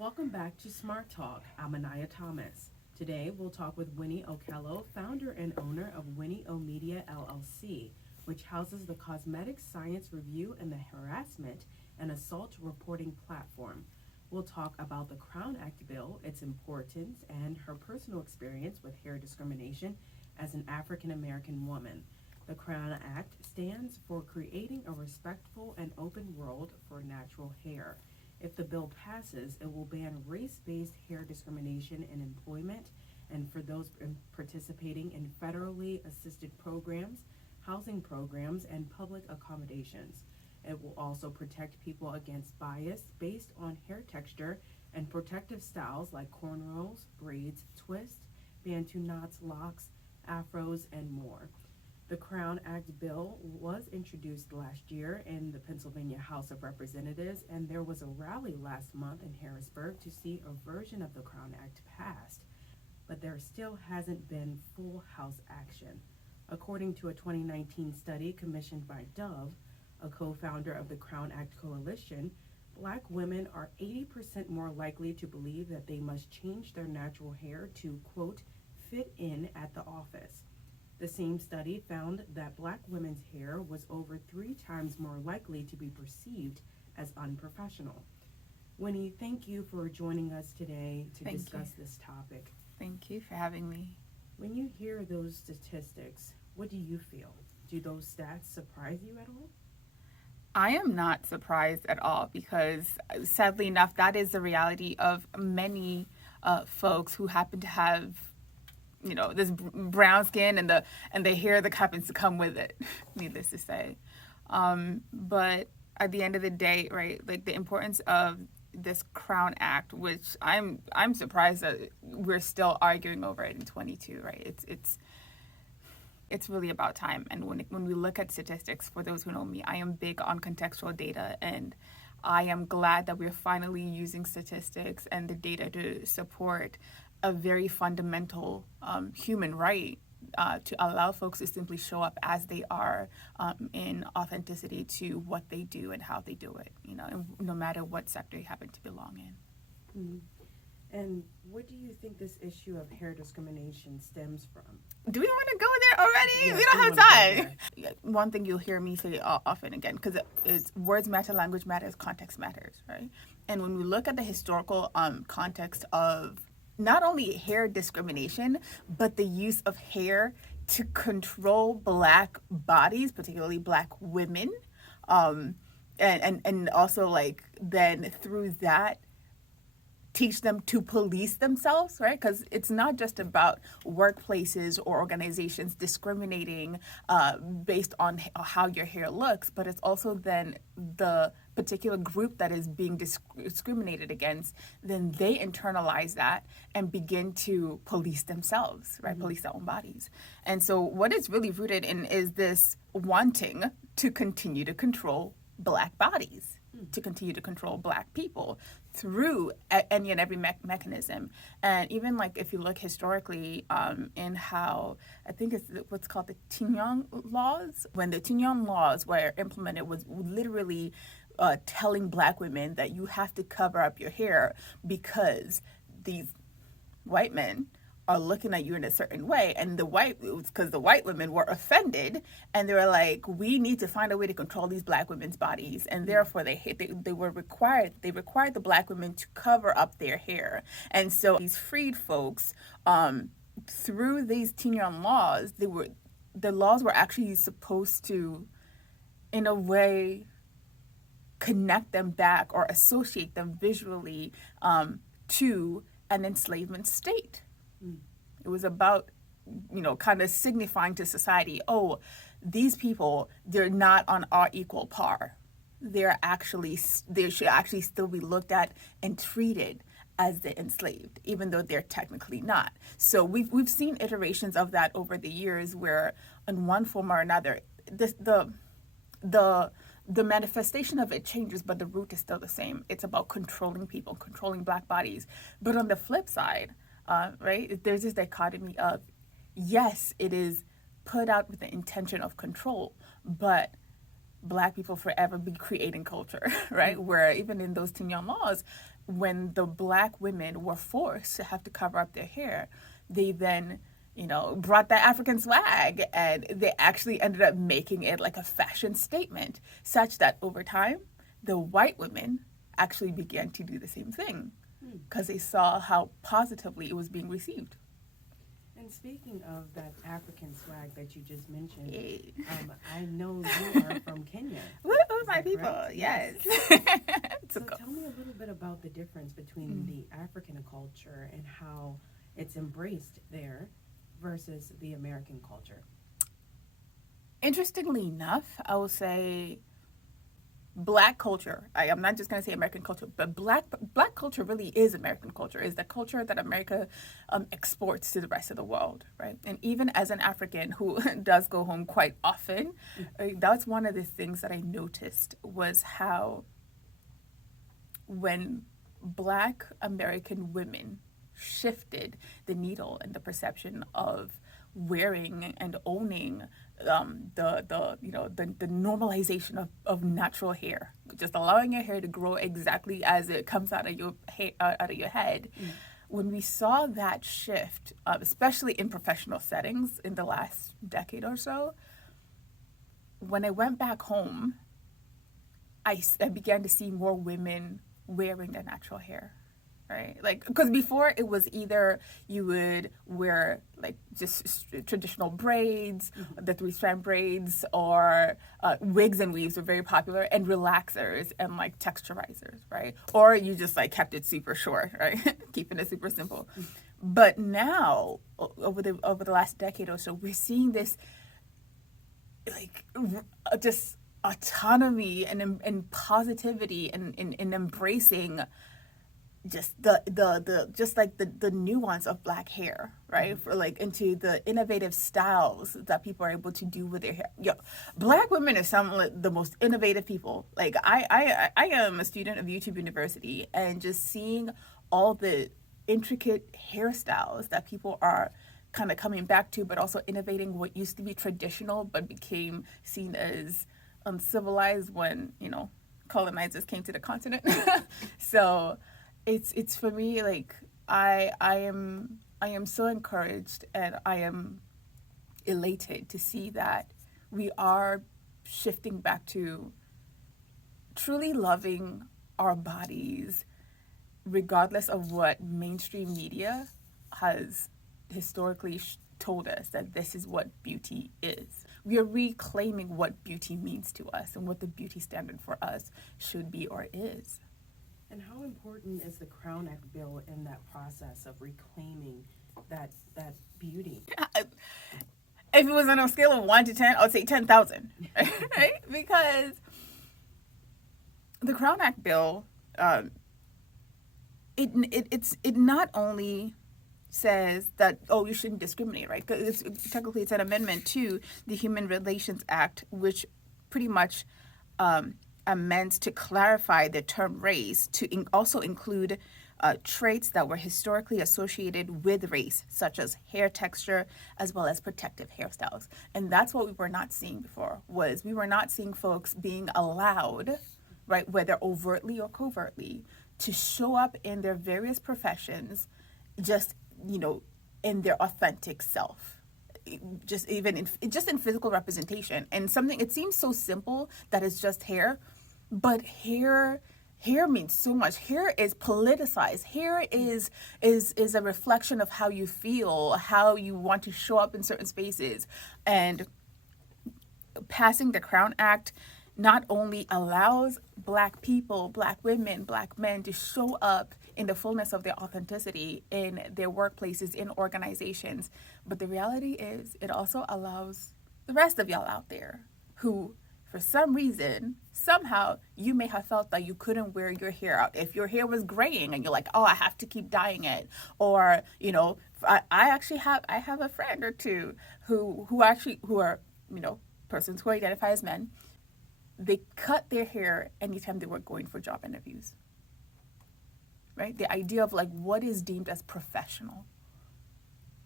Welcome back to Smart Talk. I'm Anaya Thomas. Today we'll talk with Winnie Okello, founder and owner of Winnie O Media LLC, which houses the Cosmetic Science Review and the Harassment and Assault Reporting Platform. We'll talk about the Crown Act bill, its importance, and her personal experience with hair discrimination as an African American woman. The Crown Act stands for creating a respectful and open world for natural hair. If the bill passes, it will ban race-based hair discrimination in employment and for those participating in federally assisted programs, housing programs, and public accommodations. It will also protect people against bias based on hair texture and protective styles like cornrows, braids, twists, bantu knots, locks, afros, and more. The Crown Act bill was introduced last year in the Pennsylvania House of Representatives, and there was a rally last month in Harrisburg to see a version of the Crown Act passed, but there still hasn't been full House action. According to a 2019 study commissioned by Dove, a co-founder of the Crown Act Coalition, Black women are 80% more likely to believe that they must change their natural hair to, quote, fit in at the office. The same study found that Black women's hair was over 3 times more likely to be perceived as unprofessional. Winnie, thank you for joining us today to discuss this topic. Thank you for having me. When you hear those statistics, what do you feel? Do those stats surprise you at all? I am not surprised at all because, sadly enough, that is the reality of many folks who happen to have, this brown skin and the hair that happens to come with it, needless to say. But at the end of the day, right, like the importance of this Crown Act, which I'm surprised that we're still arguing over it in 22, right? It's really about time. And when we look at statistics, for those who know me, I am big on contextual data, and I am glad that we're finally using statistics and the data to support a very fundamental human right to allow folks to simply show up as they are in authenticity to what they do and how they do it, and no matter what sector you happen to belong in. Mm-hmm. And what do you think this issue of hair discrimination stems from? Do we want to go there already? Yes, we don't have time. One thing you'll hear me say often again, because it's words matter, language matters, context matters, right? And when we look at the historical context of not only hair discrimination, but the use of hair to control Black bodies, particularly Black women, and also like then through that teach them to police themselves, right? Because it's not just about workplaces or organizations discriminating based on how your hair looks, but it's also then the particular group that is being discriminated against, then they internalize that and begin to police themselves, right? Mm-hmm. Police their own bodies. And so what it's really rooted in is this wanting to continue to control Black bodies, to continue to control Black people through any and every mechanism. And even like if you look historically in how, I think it's what's called the Tignon laws, when the Tignon laws were implemented, was literally telling Black women that you have to cover up your hair because these white men are looking at you in a certain way, and because the white women were offended, and they were like, we need to find a way to control these Black women's bodies, and therefore they required the Black women to cover up their hair. And so these freed folks, through these Tignon laws, the laws were actually supposed to, in a way, connect them back or associate them visually to an enslavement state. It was about, kind of signifying to society, these people, they're not on our equal par. They should actually still be looked at and treated as the enslaved, even though they're technically not. So we've seen iterations of that over the years where in one form or another, the manifestation of it changes, but the root is still the same. It's about controlling people, controlling Black bodies. But on the flip side, right, there's this dichotomy of, yes, it is put out with the intention of control, but Black people forever be creating culture, right? Where even in those Tignon laws, when the Black women were forced to have to cover up their hair, they then, brought that African swag, and they actually ended up making it like a fashion statement, such that over time, the white women actually began to do the same thing because they saw how positively it was being received. And speaking of that African swag that you just mentioned, Hey. I know you are from Kenya. Woo, my people, correct? yes. So tell me a little bit about the difference between the African culture and how it's embraced there versus the American culture. Interestingly enough, I will say Black culture. I'm not just going to say American culture, but black culture really is American culture. Is the culture that America exports to the rest of the world, right? And even as an African who does go home quite often, that's one of the things that I noticed was how when Black American women shifted the needle and the perception of wearing and owning the normalization of natural hair, just allowing your hair to grow exactly as it comes out of your head. When we saw that shift, especially in professional settings in the last decade or so, when I went back home, I began to see more women wearing their natural hair, right? Like, because before it was either you would wear like just traditional braids, the 3-strand braids, or wigs and weaves were very popular, and relaxers and like texturizers, right? Or you just like kept it super short, right? Keeping it super simple. But now, over the last decade or so, we're seeing this like just autonomy and positivity and embracing just the just like the nuance of Black hair, right? For like into the innovative styles that people are able to do with their hair. Black women are some of the most innovative people. Like I am a student of YouTube University, and just seeing all the intricate hairstyles that people are kind of coming back to, but also innovating what used to be traditional but became seen as uncivilized when colonizers came to the continent. So it's for me, like I am so encouraged, and I am elated to see that we are shifting back to truly loving our bodies, regardless of what mainstream media has historically told us that this is what beauty is. We are reclaiming what beauty means to us and what the beauty standard for us should be or is. And how important is the Crown Act bill in that process of reclaiming that beauty? If it was on a scale of 1 to 10, I would say 10,000, right? Because the Crown Act bill, it not only says that, you shouldn't discriminate, right? Because technically it's an amendment to the Human Relations Act, which pretty much amends to clarify the term race to also include traits that were historically associated with race, such as hair texture, as well as protective hairstyles. And that's what we were not seeing before, was we were not seeing folks being allowed, right, whether overtly or covertly, to show up in their various professions just in their authentic self, just even in physical representation. And something, it seems so simple that it's just hair, but hair means so much. Hair is politicized. Hair is a reflection of how you feel, how you want to show up in certain spaces. And passing the Crown Act not only allows Black people, Black women, Black men to show up in the fullness of their authenticity in their workplaces, in organizations, but the reality is it also allows the rest of y'all out there who, for some reason, somehow, you may have felt that you couldn't wear your hair out. If your hair was graying and you're like, I have to keep dyeing it. Or, I have a friend or two who are, persons who identify as men. They cut their hair anytime they were going for job interviews. Right? The idea of like what is deemed as professional.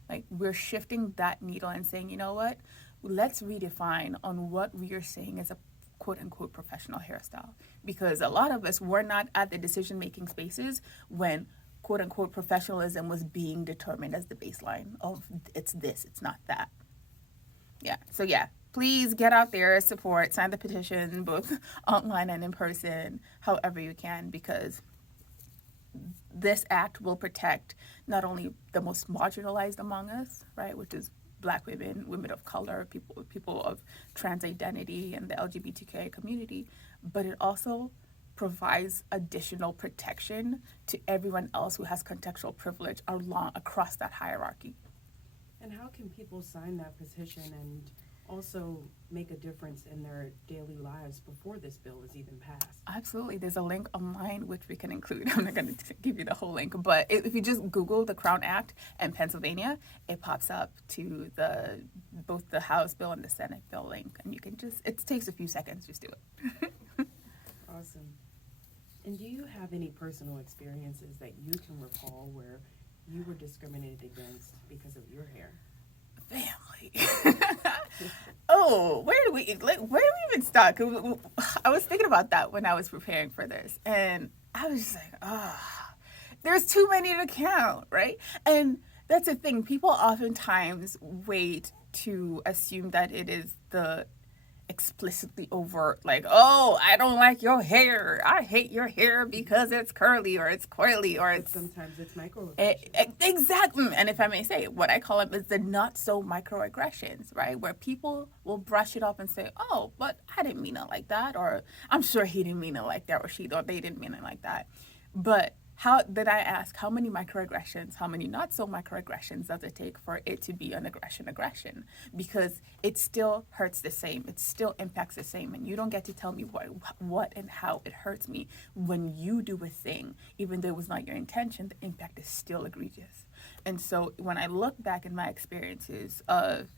Like, we're shifting that needle and saying, you know what? Let's redefine on what we are saying quote unquote professional hairstyle, because a lot of us were not at the decision making spaces when quote unquote professionalism was being determined as the baseline of it's this, it's not that. Yeah. So yeah, please get out there, support, sign the petition, both online and in person, however you can, because this act will protect not only the most marginalized among us, right, which is Black women, women of color, people of trans identity, and the LGBTQI community, but it also provides additional protection to everyone else who has contextual privilege across that hierarchy. And how can people sign that petition and also make a difference in their daily lives before this bill is even passed? Absolutely. There's a link online which we can include. I'm not going to give you the whole link, but if you just Google the Crown Act and Pennsylvania, it pops up to both the House bill and the Senate bill link, and you can it takes a few seconds, just do it. Awesome. And do you have any personal experiences that you can recall where you were discriminated against because of your hair? Family. Oh, where do we even start? I was thinking about that when I was preparing for this, and I was just like, there's too many to count, right? And that's the thing. People oftentimes wait to assume that it is the explicitly overt, like, oh, I don't like your hair, I hate your hair because it's curly or it's coily or it's sometimes it's microaggressions. Exactly. And if I may say, what I call it is the not so microaggressions, right, where people will brush it off and say, oh, but I didn't mean it like that, or I'm sure he didn't mean it like that, or they didn't mean it like that. But I ask, how many microaggressions, how many not so microaggressions does it take for it to be an aggression? Because it still hurts the same. It still impacts the same. And you don't get to tell me what and how it hurts me. When you do a thing, even though it was not your intention, the impact is still egregious. And so when I look back in my experiences of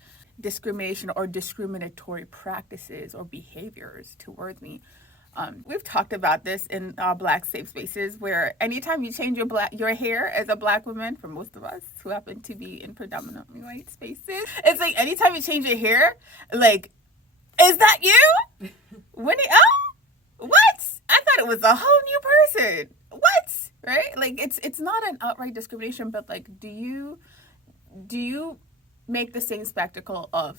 discrimination or discriminatory practices or behaviors towards me, we've talked about this in our Black safe spaces, where anytime you change your hair as a Black woman, for most of us who happen to be in predominantly white spaces, it's like anytime you change your hair, like, is that you? Winnie? Oh, what? I thought it was a whole new person. What? Right? Like, it's not an outright discrimination, but like, do you make the same spectacle of,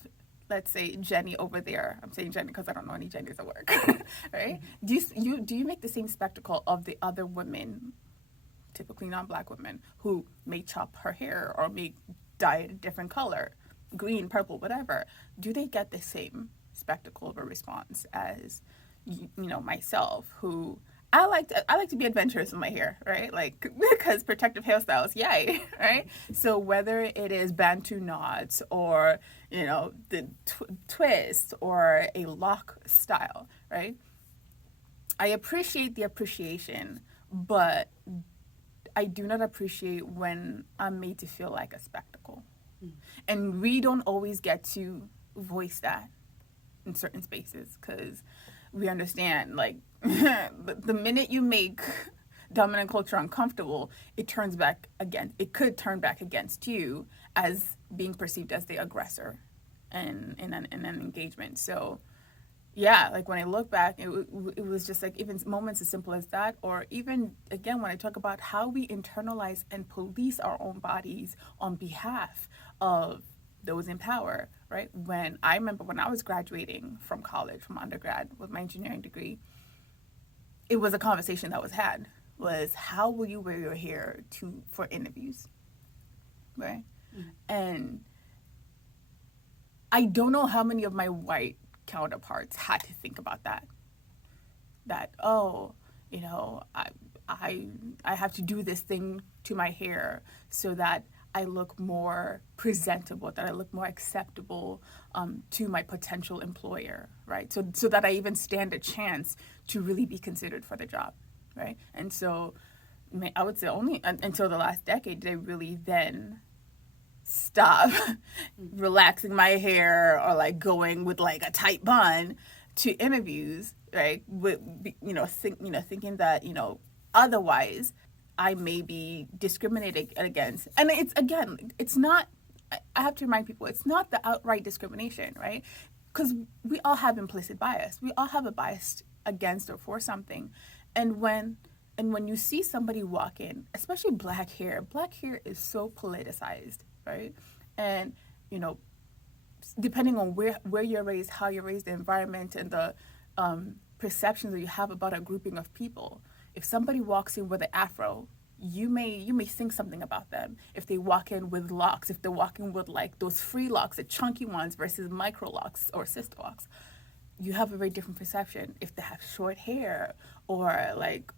let's say, Jenny over there? I'm saying Jenny because I don't know any Jennys at work, right? Do you make the same spectacle of the other women, typically non-Black women, who may chop her hair or may dye it a different color, green, purple, whatever? Do they get the same spectacle of a response as myself, who I like to be adventurous with my hair, right? Like, because protective hairstyles, yay, right? So whether it is Bantu knots or, the twist or a lock style, right? I appreciate the appreciation, but I do not appreciate when I'm made to feel like a spectacle. Mm. And we don't always get to voice that in certain spaces, because we understand, like, the minute you make dominant culture uncomfortable, it could turn back against you as being perceived as the aggressor in an engagement. So yeah, like when I look back, it was just like even moments as simple as that, or even again when I talk about how we internalize and police our own bodies on behalf of those in power, right? I remember when I was graduating from college, from undergrad with my engineering degree, it was a conversation that was had, was how will you wear your hair for interviews, right? Mm-hmm. And I don't know how many of my white counterparts had to think about that, I have to do this thing to my hair so that I look more presentable, that I look more acceptable to my potential employer, right? So that I even stand a chance to really be considered for the job, right? And so I would say only until the last decade did I really then stop relaxing my hair or like going with like a tight bun to interviews, right? Thinking that, otherwise I may be discriminated against. And it's not, I have to remind people, it's not the outright discrimination, right? because we all have implicit bias. We all have a bias against or for something, and when you see somebody walk in, especially black hair is so politicized, right? And you know, depending on where you're raised, how you're raised, the environment, and the perceptions that you have about a grouping of people. If somebody walks in with an afro, you may think something about them. If they walk in with locks, if they walk in with like those free locks, the chunky ones versus micro locks or sister locks, you have a very different perception. If they have short hair or like,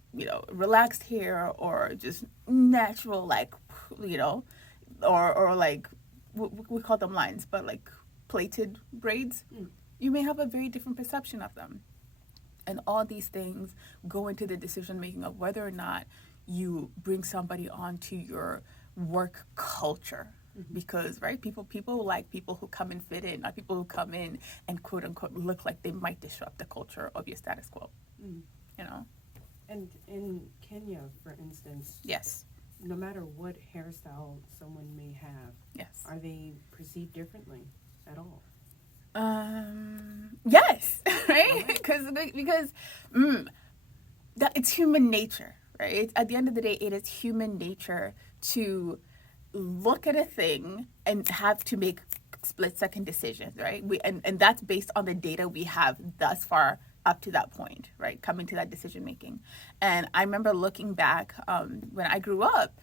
relaxed hair or just natural, like, or like we call them lines, but like plaited braids, you may have a very different perception of them. And all these things go into the decision making of whether or not you bring somebody onto your work culture. Because right, people like people who come and fit in, not people who come in and quote unquote look like they might disrupt the culture of your status quo. And in Kenya, for instance, Yes. no matter what hairstyle someone may have, Yes. are they perceived differently at all? Yes, right? Because that it's human nature, right? At the end of the day, it is human nature to look at a thing and have to make split-second decisions, right? And that's based on the data we have thus far up to that point, right? Coming to that decision making. And I remember looking back when I grew up,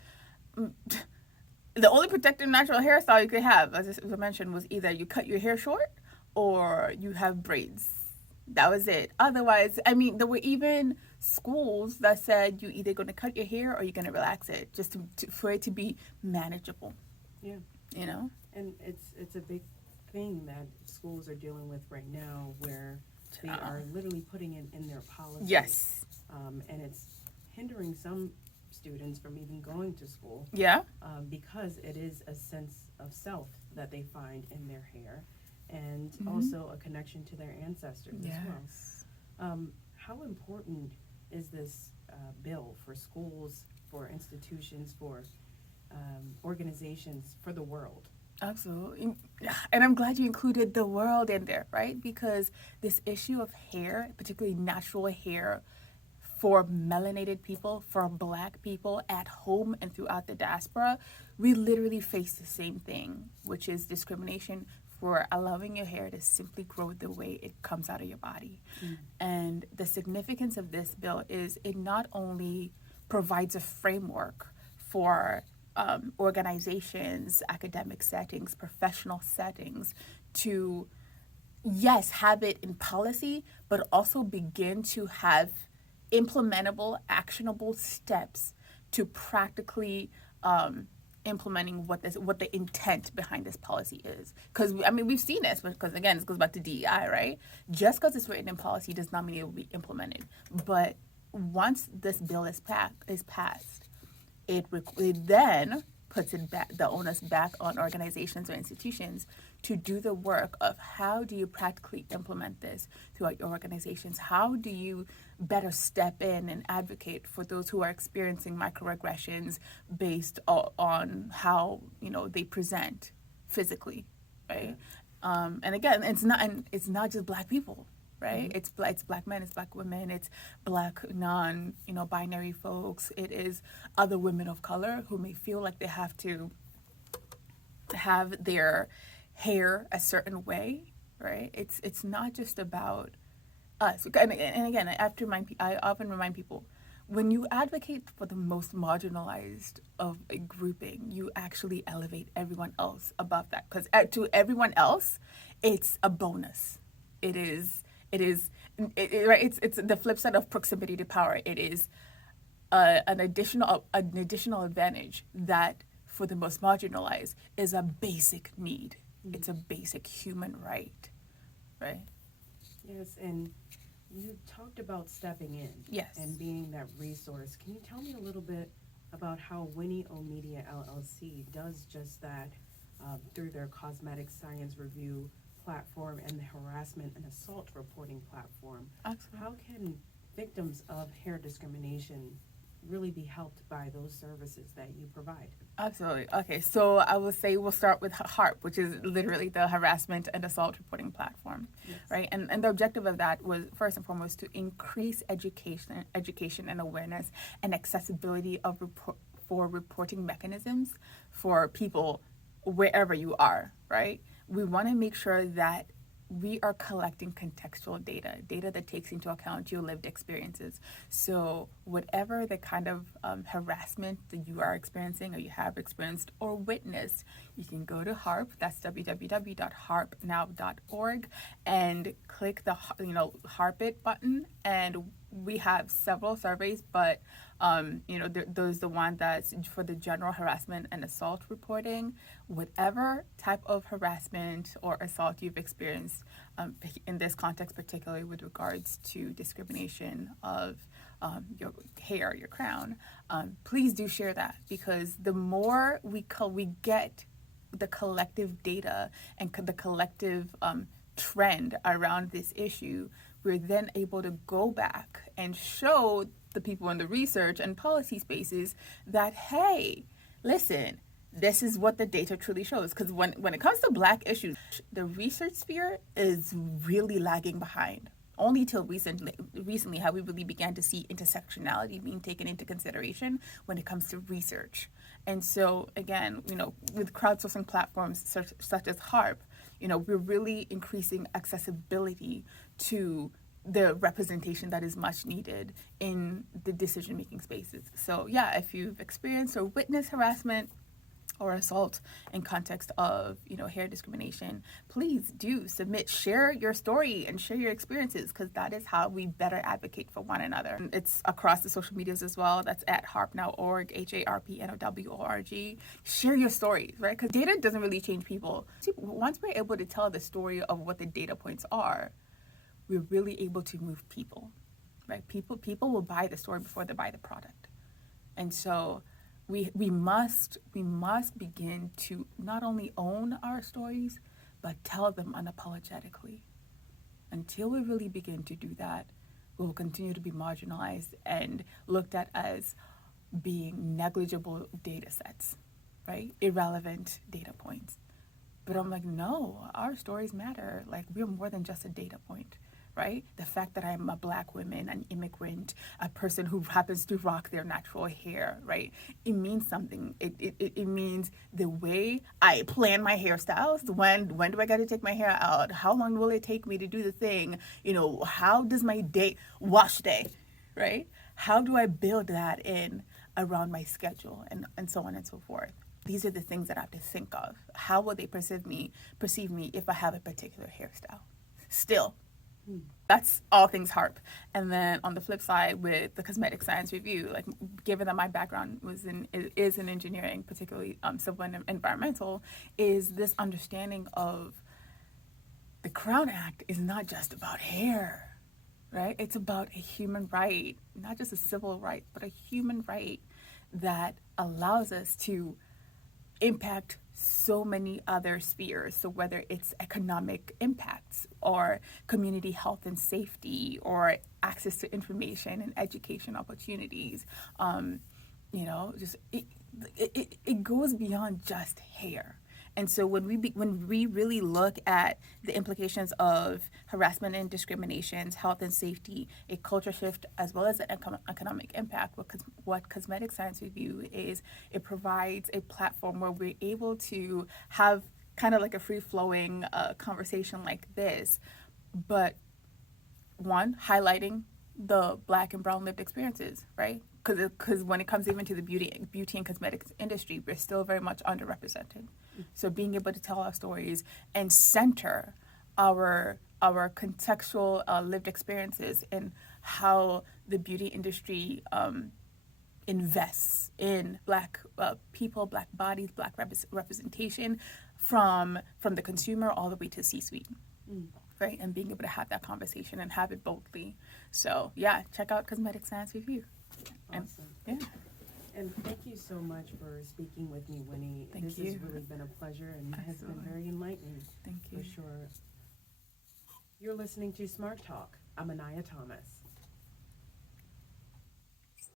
the only protective natural hairstyle you could have, as I mentioned, was either you cut your hair short or you have braids. That was it. Otherwise, I mean, there were even schools that said you're either going to cut your hair or you're going to relax it, just for it to be manageable. Yeah. And it's a big thing that schools are dealing with right now, where they are literally putting it in their policies. Yes. And it's hindering some students from even going to school. Yeah. Because it is a sense of self that they find in their hair, and also a connection to their ancestors as well. How important is this bill for schools, for institutions, for organizations, for the world? Absolutely. And I'm glad you included the world in there, right? Because this issue of hair, particularly natural hair, for melanated people, for black people at home and throughout the diaspora, we literally face the same thing, which is discrimination for allowing your hair to simply grow the way it comes out of your body. And the significance of this bill is it not only provides a framework for organizations, academic settings, professional settings to, yes, have it in policy, but also begin to have implementable, actionable steps to practically implementing what the intent behind this policy is. Because we've seen this, because again, this goes back to DEI, right? Just because it's written in policy does not mean it will be implemented. But once this bill is passed, it then puts the onus back on organizations or institutions to do the work of how do you practically implement this throughout your organizations? How do you better step in and advocate for those who are experiencing microaggressions based on how they present physically, right? And again, it's not just black people, right? It's black men, it's black women, it's black binary folks. It is other women of color who may feel like they have to have their hair a certain way, right? It's not just about us. And again, I often remind people, when you advocate for the most marginalized of a grouping, you actually elevate everyone else above that. Because to everyone else, it's a bonus. Right? It's the flip side of proximity to power. It is an additional advantage that for the most marginalized is a basic need. It's a basic human right, right? Yes, and you talked about stepping in. Yes. And being that resource. Can you tell me a little bit about how Winnie O Media LLC does just that through their Cosmetic Science Review platform and the harassment and assault reporting platform? Absolutely. How can victims of hair discrimination really be helped by those services that you provide? Absolutely. Okay, so I will say we'll start with HARP, which is literally the harassment and assault reporting platform, Yes. right? And the objective of that was first and foremost to increase education and awareness and accessibility of for reporting mechanisms for people wherever you are, right? We want to make sure that we are collecting contextual data that takes into account your lived experiences. So, whatever the kind of harassment that you are experiencing, or you have experienced, or witnessed, you can go to HARP. That's www.harpnow.org, and click the HARP It button. And we have several surveys, but there's the one that's for the general harassment and assault reporting. Whatever type of harassment or assault you've experienced, in this context, particularly with regards to discrimination of your hair, your crown, please do share that, because the more we get the collective data and the collective trend around this issue, we're then able to go back and show the people in the research and policy spaces that, hey, listen, this is what the data truly shows. Because when it comes to Black issues, the research sphere is really lagging behind. Only till recently have we really began to see intersectionality being taken into consideration when it comes to research. And so, again, with crowdsourcing platforms such as HARP, we're really increasing accessibility to the representation that is much needed in the decision-making spaces. So, yeah, if you've experienced or witnessed harassment or assault in context of hair discrimination, please do share your story and share your experiences, because that is how we better advocate for one another. It's across the social medias as well. That's at harpnow.org, HARPNOW.org. Share your stories, right? Because data doesn't really change people. Once we're able to tell the story of what the data points are, we're really able to move people, right? People will buy the story before they buy the product. And so we must begin to not only own our stories, but tell them unapologetically. Until we really begin to do that, we'll continue to be marginalized and looked at as being negligible data sets, right? Irrelevant data points. But I'm like, no, our stories matter. Like, we're more than just a data point, right? The fact that I'm a Black woman, an immigrant, a person who happens to rock their natural hair, right? It means something. It means the way I plan my hairstyles. When do I got to take my hair out? How long will it take me to do the thing? How does my wash day, right? How do I build that in around my schedule and so on and so forth? These are the things that I have to think of. How will they perceive me if I have a particular hairstyle? Still, that's all things HARP. And then on the flip side, with the Cosmetic Science Review, like, given that my background is in engineering, particularly civil and environmental, is this understanding of the Crown Act is not just about hair, right? It's about a human right, not just a civil right, but a human right that allows us to impact so many other spheres. So whether it's economic impacts or community health and safety or access to information and education opportunities, it goes beyond just hair. And so when we really look at the implications of harassment and discriminations, health and safety, a culture shift, as well as an economic impact, what Cosmetic Science Review is, it provides a platform where we're able to have kind of like a free-flowing conversation like this, but one, highlighting the Black and brown lived experiences, right? Because when it comes even to the beauty and cosmetics industry, we're still very much underrepresented. So being able to tell our stories and center our contextual lived experiences and how the beauty industry invests in Black people, Black bodies, Black representation from the consumer all the way to C-suite. Right, and being able to have that conversation and have it boldly. So yeah, check out Cosmetic Science Review. Awesome. Yeah. And thank you so much for speaking with me, Winnie. Thank this you. has really been a pleasure and has been Absolutely. very enlightening. Thank you. For sure. You're listening to Smart Talk. I'm Anaya Thomas.